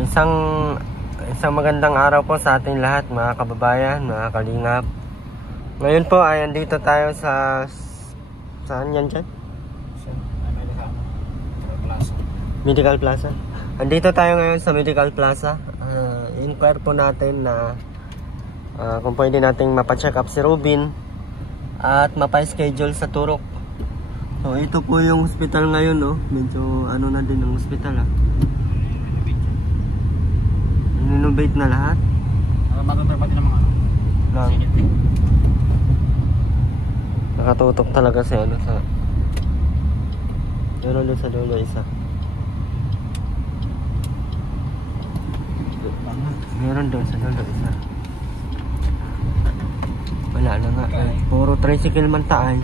Isang magandang araw po sa ating lahat, mga kababayan, mga kalingap. Ngayon po ay andito tayo sa saan yan dyan? Medical Plaza. Andito tayo ngayon sa Medical Plaza. Inquire po natin na kung pwede nating mapacheck up si Robin at mapa-schedule sa Turok. So ito po yung hospital ngayon, no? Medyo ano na din ang hospital, Renovate na lahat. Matutupad din ng mga Nakatutok talaga si ano sa meron doon sa dulo isa. Meron doon sa dulo isa. Wala na nga. Ay, puro tricycle man taay.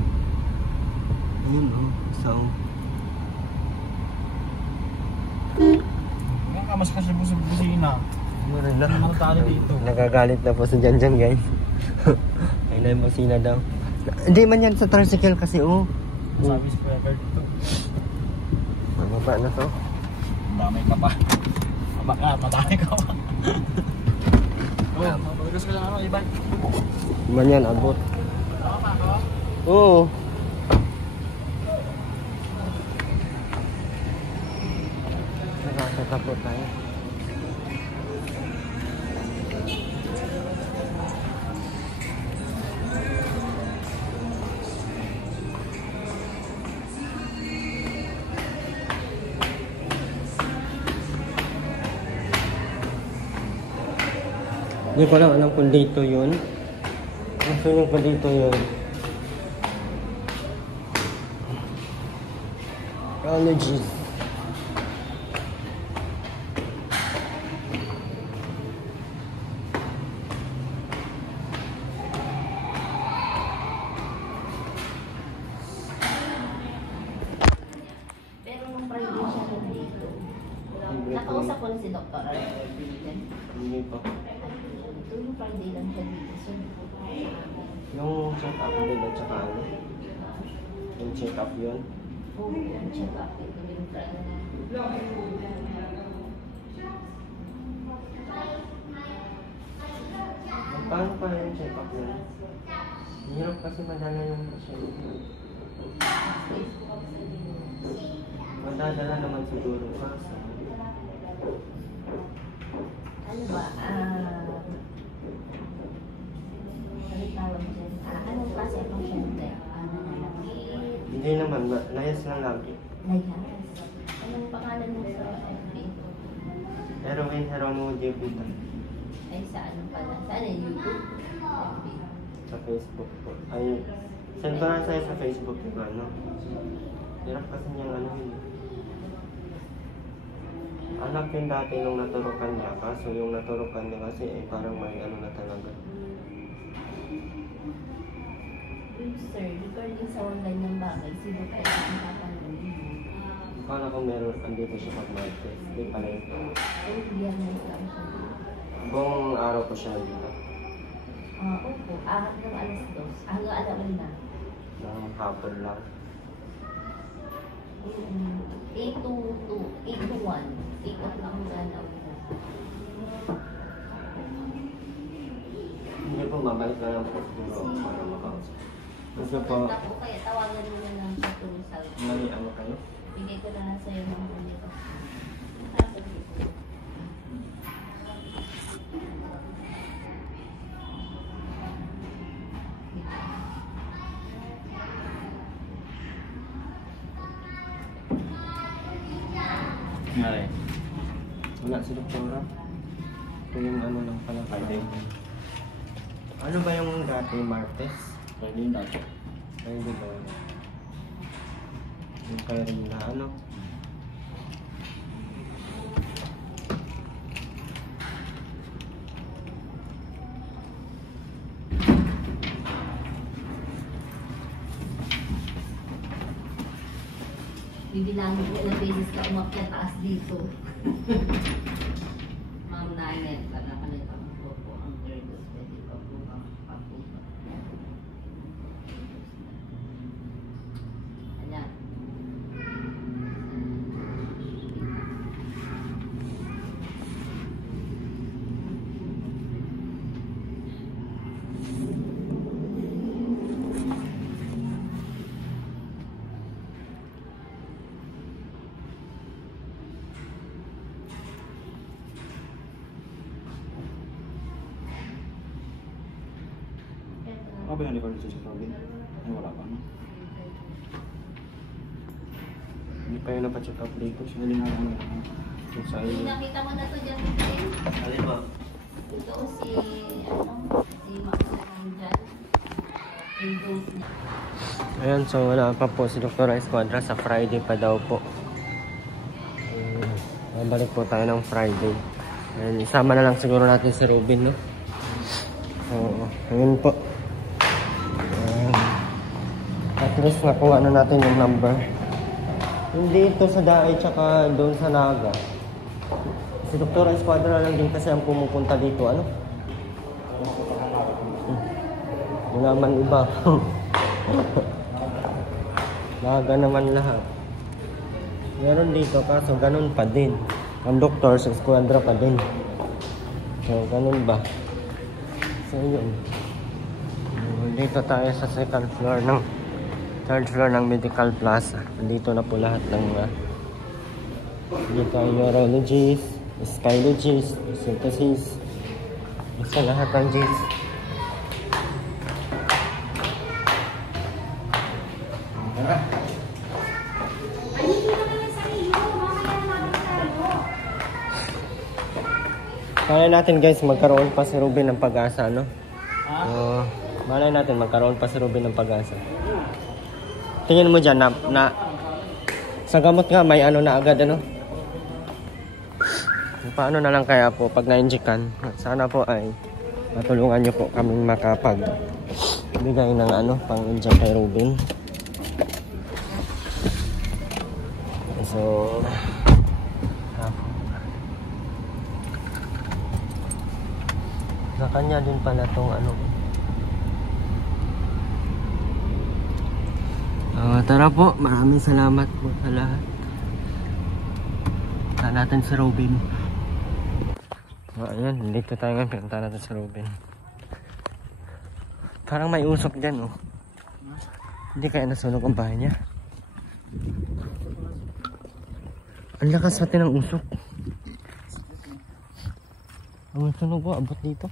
Ayun so mas kasi po sa busina. Meron na. Dito. Nagagalit na po si Janjan, guys. Ay na yung busina daw. Hindi man yan sa tricycle kasi Sabi si Kuya Kurt ito. Mababa na to. Damay ka pa. Matay ka pa. Mabagas ka lang Iban. Man yan, abot. Oo. Nakakata po tayo. Hindi ko lang alam kung dito yun. Gusto nyo pa dito yun. Allergies. Pero nung Friday siya nandito, nakausap ko na si Dr. Hindi pa. Ito yung Friday lang siya dito. So, Yung check-up din at saka ano? Yung check-up yun? oh, yung check-up. Ito yung Friday. Paano pa yung check-up yun? Hirap kasi madala yung pasyente. Madadala naman siguro pa sa Ano ba? Ano tawag dyan? Anong klase ang pasyente? Nananakit? hindi naman, layas lang lagi. Layas? Anong pangalan mo sa FB? Heroin, Heromo, Jebita. Ay, sa ano pala? Saan yung YouTube? FB? Sa Facebook po. Ay, send ko na sa'yo sa Facebook yung ano. Hirap kasi niyang ano yun. Anak yun dati nung naturukan niya, kaso yung naturukan niya kasi parang may ano na talaga. Sir, regarding sa mga ganyang bagay, sino kayo ang tatanungin mo? Kala ko meron, andito siya pag-martes. Hindi pala ito. Oh, biyernes lang siya. Buong araw ko siya dito. Opo, hanggang alas 2. Hanggang alam na. Nang hapon lang. 8 to 1. 8 o'clock ang ganaw ko. Hindi po, mabalik na lang po siguro para makausap. Gusto po, Kaya tawagan mo na lang sa Tulusal. may ano kayo? Bigay ko na lang sa'yo ng ulit. Wala si Doktora. Ito yung ano lang pala. Ano ba yung dati, Martes? Pwede yung dati. Ay, di ba? Yung kay Rina, ano? Bibilangin ko ilang beses ka umakyat taas dito. Ma'am Nanet, nakakalitan ko po ang Gerdos. Pwede pa po ang papupa. Ayan. ba yung record sa Robin? Ay, wala pa, no? Hindi pa yun napacheck up dito. Galing nga naman. Kung sa Yung iyo. nakita mo na to dyan, Tim. Alin ba? Ito si Max nandyan. Yung dose niya. Ayan, so wala pa po si Dr. Esquadra. Sa Friday pa daw po. Balik po tayo ng Friday. Ayan, isama na lang siguro natin si Robin, no? Oo, ayun po. Ayan. At least nakuha na natin yung number. Hindi ito sa Daay tsaka doon sa Naga. Si Dr. Esquadra lang din kasi ang pumupunta dito, ano? Wala man iba. Naga naman lahat. Meron dito kaso ganun pa din. Ang Dr. sa Esquadra pa din. So, ganun ba? So, yun. Dito tayo sa second floor ng third floor ng Medical Plaza. Dito na po lahat ng dito ang urologist, spylogist, synthesis. Isa lahat ng G's. Malay natin guys, magkaroon pa si Ruben ng pag-asa, no? So, malay natin magkaroon pa si Ruben ng pag-asa. Tingin mo dyan na sa gamot nga may ano na agad, ano? Paano na lang kaya po pag na-injikan? Sana po ay matulungan nyo po kaming makapag bigay ng ano, pang-inject kay Ruben. So, sa kanya din pala tong ano. Tara po, maraming salamat po sa lahat. Punta natin si Robin. Ayan, dito tayo ngayon. Punta natin si Robin. Parang may usok dyan, oh. Hindi kaya nasunog ang bahay niya. Ang lakas pati ng usok. Ang sunog ko, abot dito.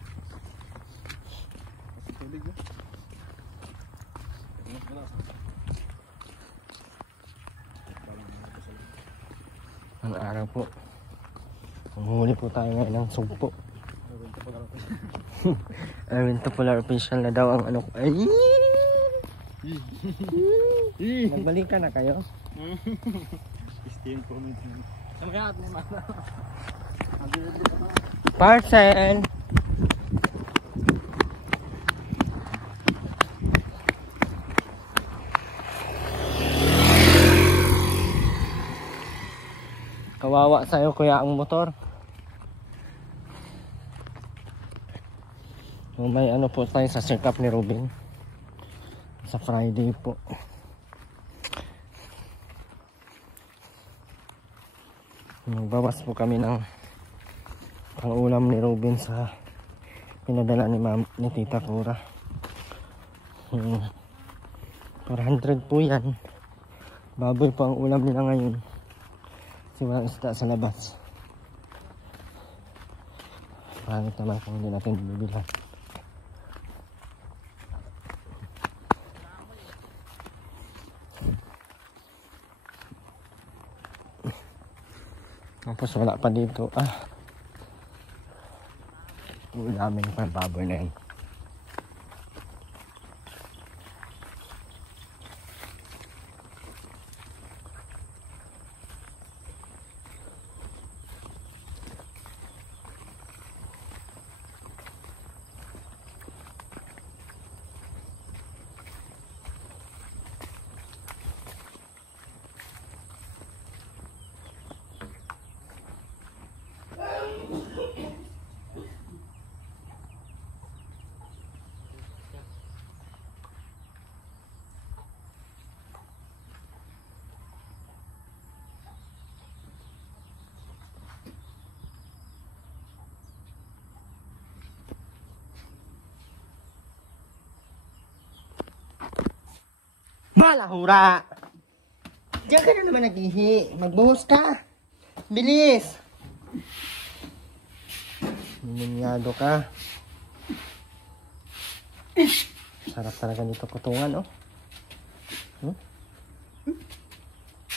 Ang araw po. Huli po tayo ngayon ng sugpo. Arwin Popular Official na daw ang ano ko. Ay! Magbalik ka na kayo? Steam ko nito. Saan kaya at may mana? Parcel! Kawawa sa'yo kuya ang motor. So, may ano po tayo sa check up ni Robin. Sa Friday po. Magbawas po kami ng pang-ulam ni Robin sa pinadala ni Tita Cora. 400 po yan. Baboy po ang ulam nila ngayon. Kasi walang isda sa labas. Pangit naman kung hindi natin bibilan. Tapos wala pa dito. Ulamin pa baboy na yun. Malahura! Diyan ka na naman naghihi. Magbuhos ka. Bilis! Minyado ka. Sarap talaga nito kutungan, oh.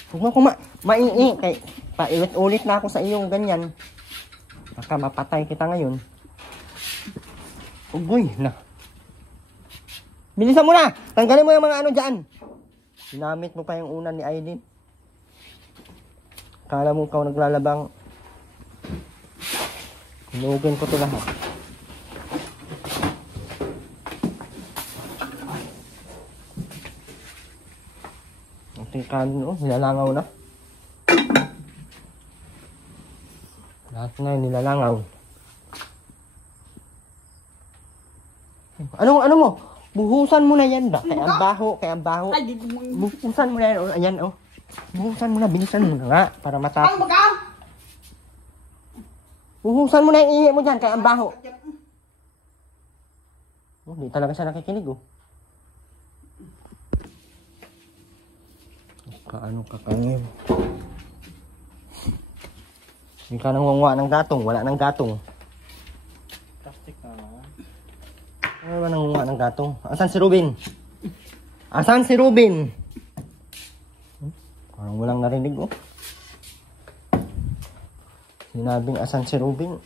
Huwag mo ko maii, kay paulit-ulit na ako sa iyong ganyan. Baka mapatay kita ngayon. Ugoy na. Bilisan mo na! Tanggalin mo yung mga ano dyan. Ginamit mo pa yung unan ni Aidin. Kala mo ikaw naglalabang. Hinugin ko ito lahat. Ang kanin, oh, nilalangaw na. Lahat na yun, nilalangaw. Ano mo? Buhusan mo na yan ba? Kaya ang baho. Buhusan mo na yan, oh. Ayan, oh. Buhusan mo na, bilisan mo na nga. Para matapos. Buhusan mo na yung ihi mo dyan, kaya ang baho. Oh, di talaga siya nakikinig, oh. Kaano kakangin. Hindi ka nangwangwa ng gatong. Wala ng gatong. Plastic na. Wala nangwangwa ng gatong. Asan si Ruben? Asan si Ruben? Parang walang narinig, oh. Sinabing asan si Ruben?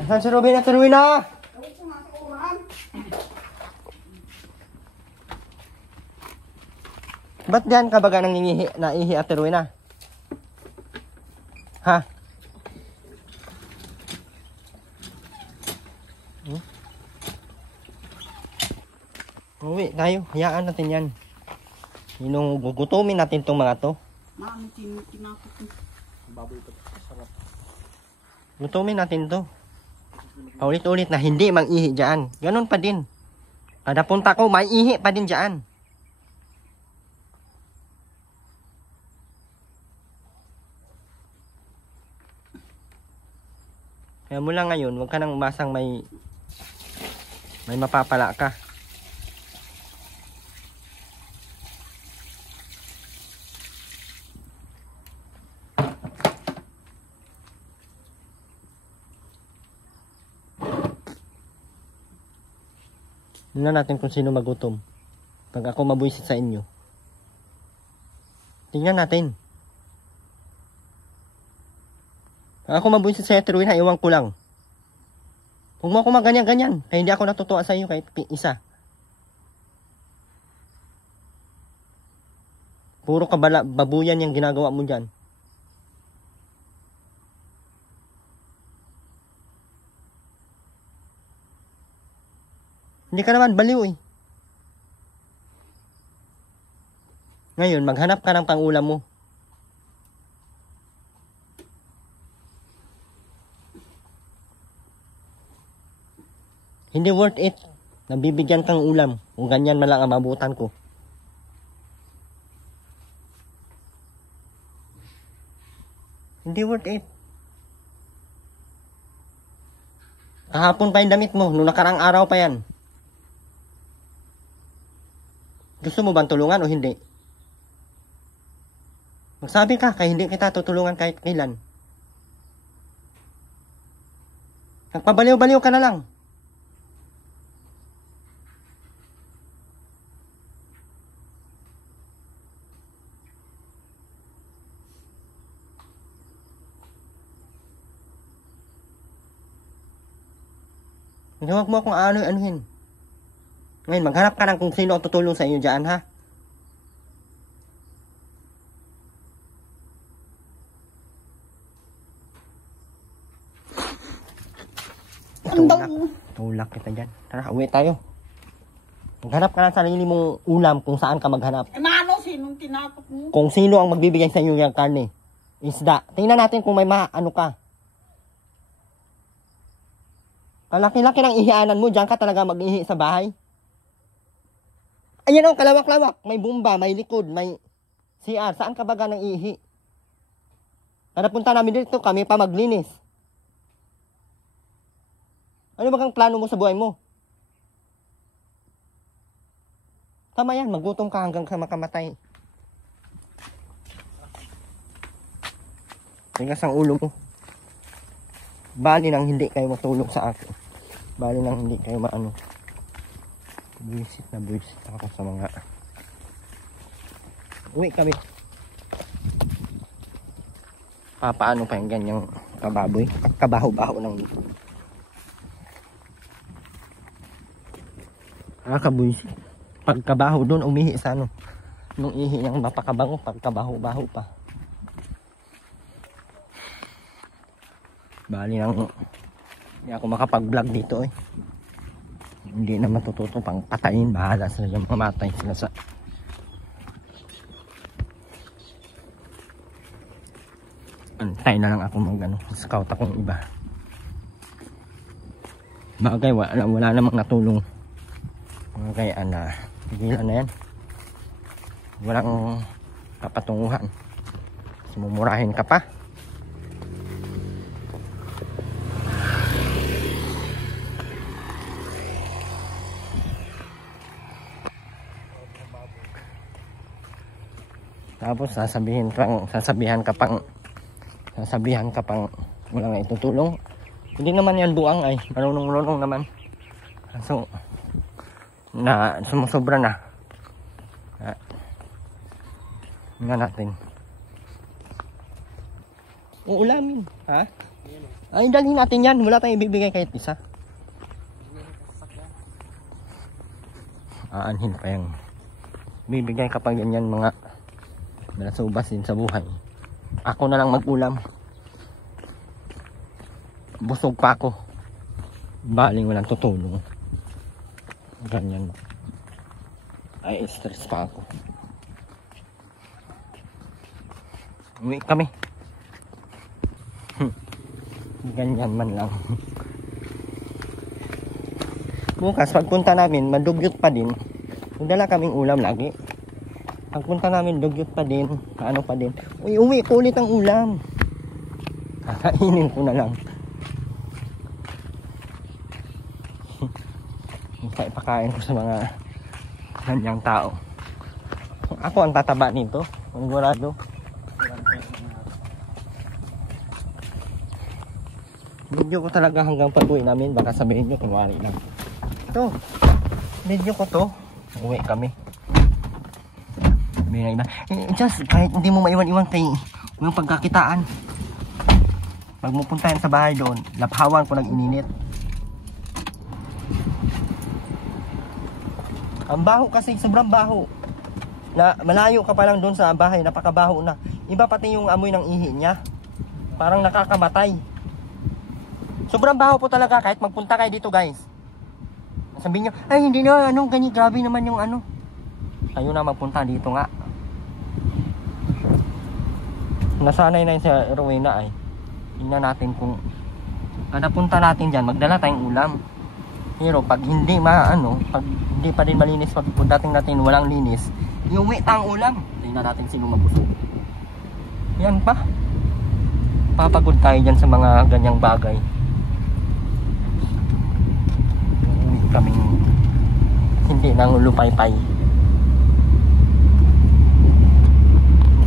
Asan si Ruben at Rowena? Ba't diyan ka baga naihi at Rowena? Ha? Uwi tayo. Hayaan natin yan. Gugutumin natin tong mga to. Baboy ito. Sarap. Gutumin natin to. Paulit-ulit na hindi mag-ihi dyan. Ganun pa din. Kada punta ko, may ihi pa din dyan. Kaya mula ngayon, huwag ka nang umasang may mapapala ka. Tingnan natin kung sino magutom. Pag ako mabuisit sa inyo. Tingnan natin. Pag ako mabuisit sa iyo, Rowena, iwan ko lang. Huwag mo ako maganyan-ganyan. Kaya hindi ako natutuwa sa iyo kahit isa. Puro babuyan yung ginagawa mo dyan. Hindi ka naman baliw, eh. Ngayon, maghanap ka ng pangulam mo. Hindi worth it. Nabibigyan kang ulam. Kung ganyan man lang ang mabutan ko. Hindi worth it. Kahapon pa yung damit mo. Nung nakarang araw pa yan. Gusto mo bang tulungan o hindi? Magsabi ka, kaya hindi kita tutulungan kahit kailan. Nagpabaliw-baliw ka na lang. Huwag mo akong ano-anuhin. Ngayon, maghanap ka ng kung sino ang tutulong sa inyo dyan, ha? Tulak kita dyan. Tara, uwi tayo. Maghanap ka ng sarili mong ulam kung saan ka maghanap. Eh, mano, sinong tinapok mo? Kung sino ang magbibigay sa inyo yung karne. Isda. Tingnan natin kung may ano ka. Kalaki-laki ng ihianan mo, dyan ka talaga mag-ihi sa bahay. Ayan o, kalawak-lawak. May bumba, may likod, may CR. Saan ka baga nang ihi? Kada punta namin dito, kami pa maglinis. Ano bagang plano mo sa buhay mo? Tama yan, magutom ka hanggang ka makamatay. Tigas ang ulo mo. Bali nang hindi kayo matulog sa akin. Bali nang hindi kayo maano. Buisit ako sa mga uwi kami. Papaano pa yung ganyang kababoy? Kabaho-baho ng kabuisit. Pagkabaho doon umihi sa ano. Nung ihi yung napakabango, pagkabaho-baho pa. Bali nang hindi ako makapag-vlog dito eh. Hindi na matututo pang patayin. Bahala sila yung mamatay sila sa antay na lang ako mag ano, scout akong iba. Bagay wala namang natulong. Bagay tigilan na yan. Walang kapatunguhan. Sumumurahin ka pa. Tapos sasabihan ka pang wala nga itutulong. Hindi naman yan buang ay marunong naman. So sumusobra na. Nga natin. Uulamin, ha? Ay, dalhin natin yan. Wala tayong ibibigay kahit isa. Aanhin pa yung bibigay kapag ganyan mga nalasubas din sa buhay. Ako na lang mag-ulam. Busog pa ako. Baling walang tutulong. Ganyan. Ay, stress pa ako. Uwi kami. Ganyan man lang. Bukas pagpunta namin, madugyot pa din. Magdala kaming ulam lagi. Pagpunta namin, dugyot pa din. Ano pa din. Uwi ko ulit ang ulam. Kakainin ko na lang. Ipakain ko sa mga ganyang tao. Ako ang tataba nito. Sigurado. Video ko talaga hanggang pag-uwi namin. Baka sabihin nyo, kunwari lang. Ito. Video ko to. Uwi kami. Just kahit hindi mo maiwan-iwan kay yung pagkakitaan. Pag mupuntahan sa bahay doon, laphawan ko nag-ininit. Ang baho kasi, sobrang baho. Na malayo ka pa lang doon sa bahay, napakabaho na. Iba pati yung amoy ng ihi niya. Parang nakakamatay. Sobrang baho po talaga kahit magpunta kayo dito, guys. Sabihin nyo, ay hindi na, ganyan, grabe naman yung ano. Kayo na magpunta dito nga. Nasanay na yun sa Rowena ay. Tingnan natin kung napunta natin dyan, magdala tayong ulam. Pero pag hindi pag hindi pa din malinis, pag dating natin walang linis, iuwi tayong ulam. Tingnan natin sino mabusog. Yan pa. Papagod tayo dyan sa mga ganyang bagay. Kaming hindi nang lupay-pay.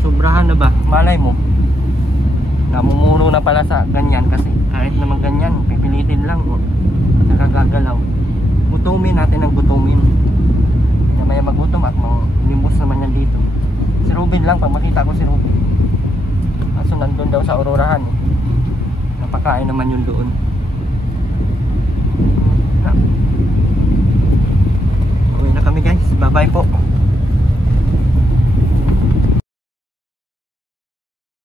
Sobrahan na ba? Malay mo namumuro na pala sa ganyan kasi kahit naman ganyan pipilitin lang nakagagalaw. Gutumin natin ang gutumin na may magutom at limbos naman yan dito. Si Ruben lang, pag makita ko si Ruben kaso nandun daw sa Aurorahan napakain naman yun doon. Uwi na kami guys, bye bye po.